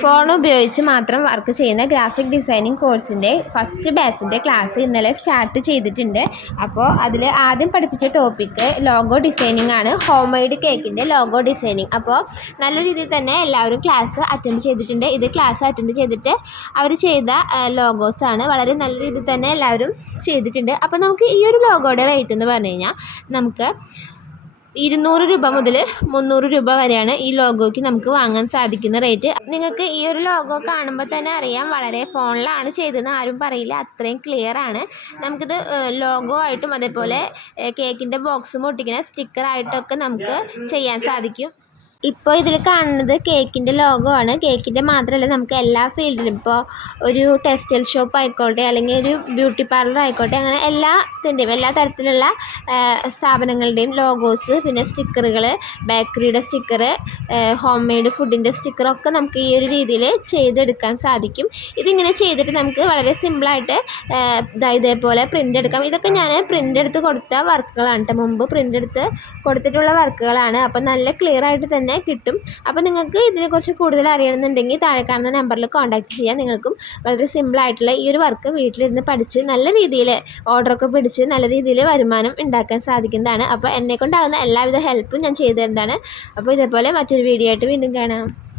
Phone ഉപയോഗിച്ച് മാത്രം work ചെയ്യുന്ന ഗ്രാഫിക് ഡിസൈനിങ് കോഴ്സിന്റെ ഫസ്റ്റ് ബാച്ചിന്റെ ക്ലാസ് ഇന്നലെ സ്റ്റാർട്ട് ചെയ്തിട്ടുണ്ട്. അപ്പോൾ അതിൽ ആദ്യം പഠിപ്പിച്ച ടോപ്പിക്ക് ലോഗോ ഡിസൈനിങ് ആണ്. ഹോം മെയ്ഡ് കേക്കിന്റെ ലോഗോ ഡിസൈനിങ് അപ്പോൾ നല്ല രീതിയിൽ തന്നെ എല്ലാവരും ക്ലാസ് അറ്റൻഡ് ചെയ്തിട്ടുണ്ട്. ഇത് ക്ലാസ് അറ്റൻഡ് ചെയ്തിട്ട് അവർ ചെയ്ത ലോഗോസാണ് വളരെ നല്ല രീതിയിൽ തന്നെ എല്ലാവരും ചെയ്തിട്ടുണ്ട്. അപ്പോൾ നമുക്ക് ഈ ഒരു ലോഗോയുടെ റേറ്റ് എന്ന് പറഞ്ഞു കഴിഞ്ഞാൽ നമുക്ക് ഇരുന്നൂറ് രൂപ മുതൽ മുന്നൂറ് രൂപ വരെയാണ് ഈ ലോഗോയ്ക്ക് നമുക്ക് വാങ്ങാൻ സാധിക്കുന്ന റേറ്റ്. നിങ്ങൾക്ക് ഈ ഒരു ലോഗോ കാണുമ്പോൾ തന്നെ അറിയാം വളരെ ഫോണിലാണ് ചെയ്തതെന്ന് ആരും പറയില്ല അത്രയും ക്ലിയർ ആണ്. നമുക്കിത് ലോഗോ ആയിട്ടും അതേപോലെ കേക്കിന്റെ ബോക്സും ഒട്ടിക്കുന്ന സ്റ്റിക്കറായിട്ടൊക്കെ നമുക്ക് ചെയ്യാൻ സാധിക്കും. ഇപ്പോൾ ഇതിൽ കാണുന്നത് കേക്കിന്റെ ലോഗോ ആണ്. കേക്കിന്റെ മാത്രമല്ല നമുക്ക് എല്ലാ ഫീൽഡിലും ഇപ്പോൾ ഒരു ടെക്സ്റ്റൈൽ ഷോപ്പ് ആയിക്കോട്ടെ അല്ലെങ്കിൽ ഒരു ബ്യൂട്ടി പാർലർ ആയിക്കോട്ടെ അങ്ങനെ എല്ലാത്തിന്റെയും എല്ലാ തരത്തിലുള്ള സ്ഥാപനങ്ങളുടെയും ലോഗോസ് പിന്നെ സ്റ്റിക്കറുകൾ ബേക്കറിയുടെ സ്റ്റിക്കർ ഹോം മെയ്ഡ് ഫുഡിന്റെ സ്റ്റിക്കറൊക്കെ നമുക്ക് ഈ ഒരു രീതിയിൽ ചെയ്തെടുക്കാൻ സാധിക്കും. ഇതിങ്ങനെ ചെയ്തിട്ട് നമുക്ക് വളരെ സിമ്പിളായിട്ട് ഇതേപോലെ പ്രിന്റ് എടുക്കാം. ഇതൊക്കെ ഞാൻ പ്രിന്റ് എടുത്ത് കൊടുത്ത വർക്കുകളാണ് കേട്ടോ മുമ്പ് പ്രിന്റ് എടുത്ത് കൊടുത്തിട്ടുള്ള വർക്കുകളാണ് അപ്പം നല്ല ക്ലിയർ ആയിട്ട് തന്നെ കിട്ടും. അപ്പോൾ നിങ്ങൾക്ക് ഇതിനെക്കുറിച്ച് കൂടുതൽ അറിയണമെന്നുണ്ടെങ്കിൽ താഴെ കാണുന്ന നമ്പറിൽ കോൺടാക്റ്റ് ചെയ്യാം നിങ്ങൾക്കും വളരെ സിമ്പിളായിട്ടുള്ള ഈ ഒരു വർക്ക് വീട്ടിലിരുന്ന് പഠിച്ച് നല്ല രീതിയിൽ ഓർഡറൊക്കെ പിടിച്ച് നല്ല രീതിയിൽ വരുമാനം ഉണ്ടാക്കാൻ സാധിക്കുന്നതാണ്. അപ്പോൾ എന്നെക്കൊണ്ടാകുന്ന എല്ലാവിധ ഹെൽപ്പും ഞാൻ ചെയ്തു തരുന്നതാണ്. അപ്പോൾ ഇതേപോലെ മറ്റൊരു വീഡിയോ ആയിട്ട് വീണ്ടും കാണാം.